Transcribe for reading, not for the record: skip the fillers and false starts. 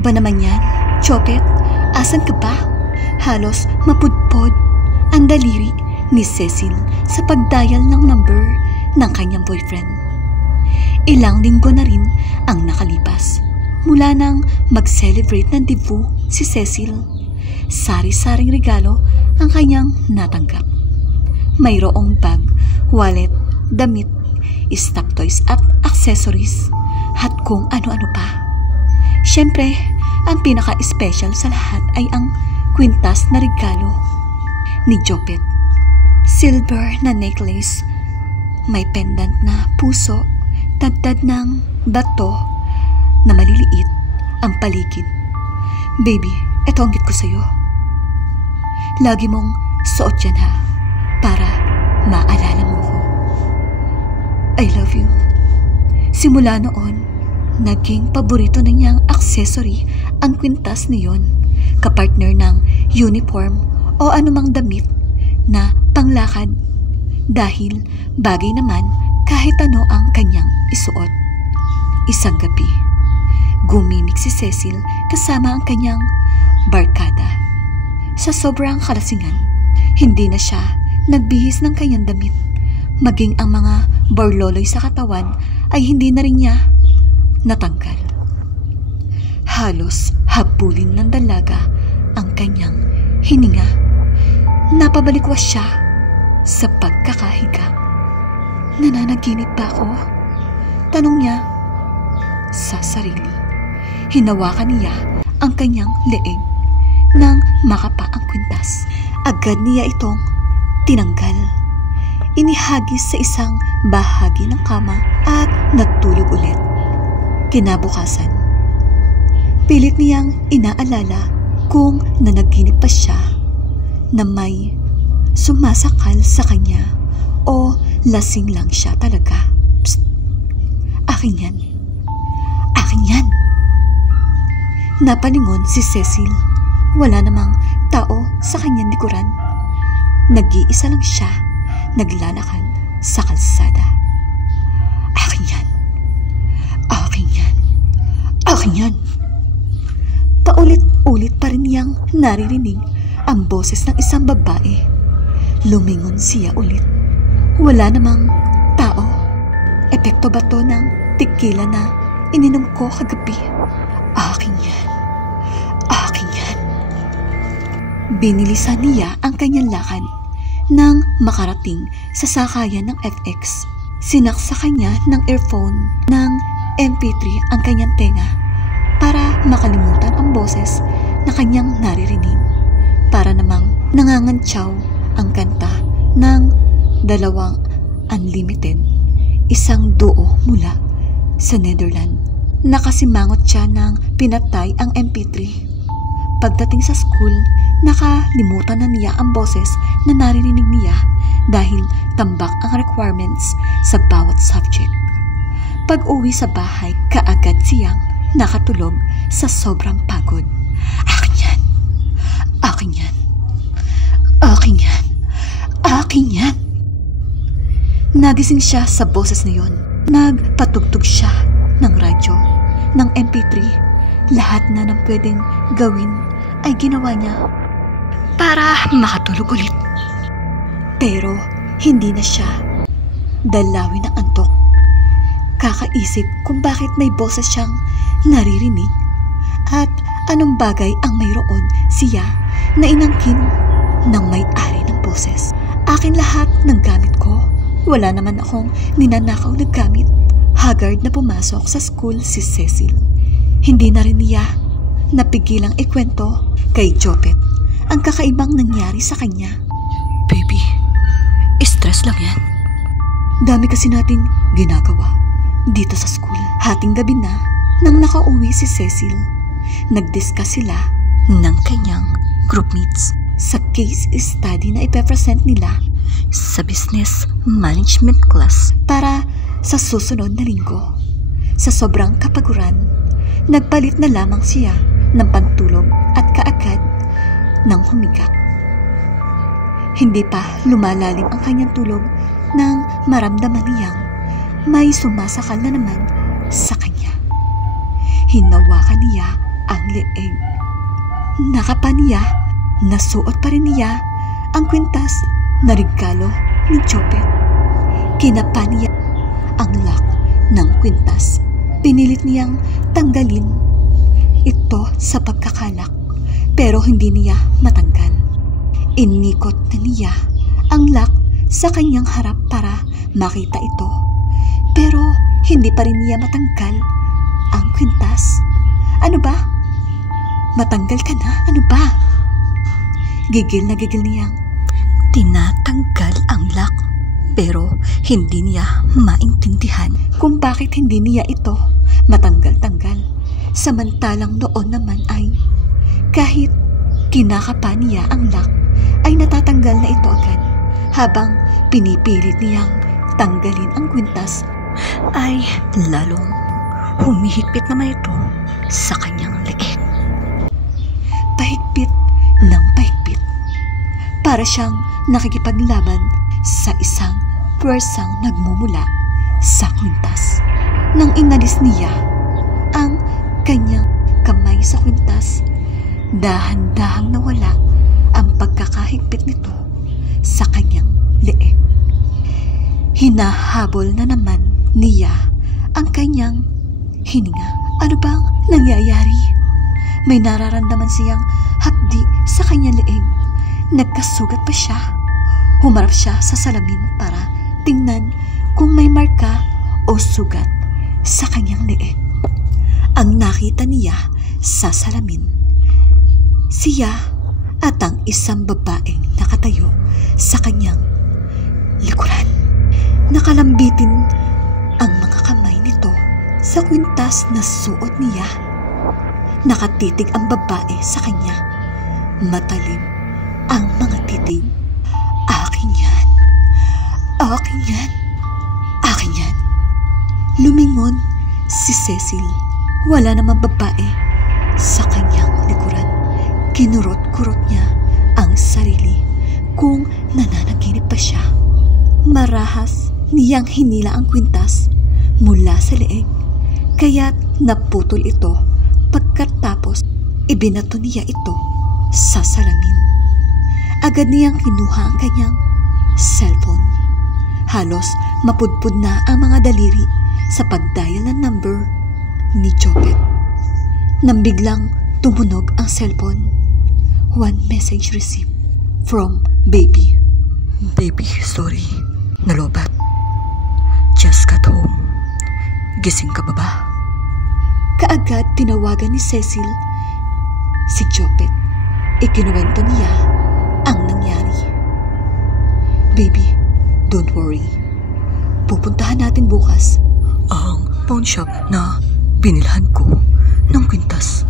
ba naman yan? Chopet, asan ka ba? Halos mapudpod ang daliri ni Cecil sa pagdial ng number ng kanyang boyfriend. Ilang linggo na rin ang nakalipas mula nang mag-celebrate ng debut si Cecil. Sari-saring regalo ang kanyang natanggap. Mayroong bag, wallet, damit, stock toys at accessories at kung ano-ano pa. Siyempre, ang pinaka-special sa lahat ay ang kwintas na regalo ni Jopet. Silver na necklace, may pendant na puso, tagtad ng bato na maliliit ang paligid. Baby, eto ang gift ko sa'yo. Lagi mong suot yan ha, para maalala mo ko. I love you. Simula noon, naging paborito na niyang accessory ang kwintas niyon, kapartner ng uniform o anumang damit na panglakad, dahil bagay naman kahit ano ang kanyang isuot. Isang gabi, gumimik si Cecil kasama ang kanyang barkada. Sa sobrang kalasingan, hindi na siya nagbihis ng kanyang damit. Maging ang mga borloloy sa katawan ay hindi na rin niya natanggal. Halos habulin ng dalaga ang kanyang hininga. Napabalikwas siya sa pagkakahiga. Nananaginip ba ako? Tanong niya sa sarili. Hinawakan niya ang kanyang leeg nang makapa ang kwintas. Agad niya itong tinanggal. Inihagis sa isang bahagi ng kama at natulog ulit. Kinabukasan, pilit niyang inaalala kung nanaginip pa siya na may sumasakal sa kanya o lasing lang siya talaga. Psst! Akin yan. Akin yan. Napalingon si Cecil. Wala namang tao sa kanyang likuran. Nag-iisa lang siya naglalakad sa kalsada. Akin yan. Akin yan. Akin yan. Paulit-ulit pa rin niyang naririnig ang boses ng isang babae. Lumingon siya ulit. Wala namang tao. Epekto ba to ng tequila na ininom ko kagabi? Akin yan. Akin yan. Binilisan niya ang kanyang lakad nang makarating sa sakayan ng FX. Sinaksa kanya ng earphone ng MP3 ang kanyang tenga para makalimutan ang boses na kanyang naririnig. Para namang nangangantsaw ang kanta ng dalawang Unlimited, isang duo mula sa Netherlands. Nakasimangot siya nang pinatay ang MP3. Pagdating sa school, nakalimutan na niya ang boses na naririnig niya dahil tambak ang requirements sa bawat subject. Pag-uwi sa bahay, kaagad siyang nakatulog sa sobrang pagod. Akin yan! Akin yan! Akin yan! Akin yan! Nagising siya sa boses na yon. Nagpatugtog siya ng radyo, ng MP3. Lahat na ng pwedeng gawin ay ginawa niya para makatulog ulit. Pero hindi na siya dalawin ng antok. Kakaisip kung bakit may boses siyang naririnig at anong bagay ang mayroon siya na inangkin ng may-ari ng boses. Akin lahat ng gamit ko. Wala naman akong ninanakaw na gamit. Haggard na pumasok sa school si Cecil. Hindi na rin niya napigilang ikwento kay Jopet ang kakaibang nangyari sa kanya. Baby, stress lang yan. Dami kasi nating ginagawa dito sa school. Hating gabi na nang nakauwi si Cecil. Nag-discuss sila ng kanyang groupmates sa case study na ipepresent nila sa business management class para sa susunod na linggo. Sa sobrang kapaguran, nagpalit na lamang siya ng pantulog at kaagad nang humiga. Hindi pa lumalalim ang kanyang tulog nang maramdaman niyang may sumasakal na naman sa kanya. Hinawakan niya ang leeg. Nakapaniya, nasuot pa rin niya ang kwintas na regalo ni Chopet. Kinapa niya ang lock ng kwintas. Pinilit niyang tanggalin ito sa pagkakalak, pero hindi niya matanggal. Inikot na niya ang lock sa kanyang harap para makita ito, pero hindi pa rin niya matanggal ang kwintas. Ano ba? Matanggal ka na? Ano ba? Gigil na gigil niyang tinatanggal ang lock, pero hindi niya maintindihan kung bakit hindi niya ito matanggal-tanggal. Samantalang noon naman ay kahit kinakapa niya ang lock ay natatanggal na ito agad. Habang pinipilit niyang tanggalin ang kwintas ay lalong humihigpit naman ito sa kanyang leeg. Pahigpit ng pahigpit. Para siyang nakikipaglaban sa isang puwersang nagmumula sa kwintas. Nang inalis niya ang kanyang kamay sa kwintas, dahan-dahang nawala ang pagkakahigpit nito sa kanyang leeg. Hinahabol na naman niya ang kanyang hininga. Ano bang nangyayari? May nararamdaman siyang hapdi sa kanyang leeg. Nagkasugat pa siya. Humarap siya sa salamin para tingnan kung may marka o sugat sa kanyang leeg. Ang nakita niya sa salamin, siya at ang isang babaeng nakatayo sa kanyang likuran. Nakalambitin ang mga kamay nito sa kwintas na suot niya. Nakatitig ang babae sa kanya. Matalim ang mga titig. Akin yan. Akin yan. Akin yan. Lumingon si Cecil. Wala namang babae sa kanyang likuran. Kinurot-kurot niya ang sarili kung nananaginip pa siya. Marahas niyang hinila ang kwintas mula sa leeg, kaya't naputol ito. Pagkatapos, ibinato niya ito sa salamin. Agad niyang kinuha ang kanyang cellphone. Halos mapudpud na ang mga daliri sa pagdial ng number ni Chopet. Nang biglang tumunog ang cellphone. One message received from Baby. Baby, sorry. Nalobat. Just got home. Gising ka ba ba? Kaagad tinawagan ni Cecil si Chopet. Ikinuwento niya ang nangyari. Baby, don't worry. Pupuntahan natin bukas ang pawn shop na binilhan ko ng kwintas.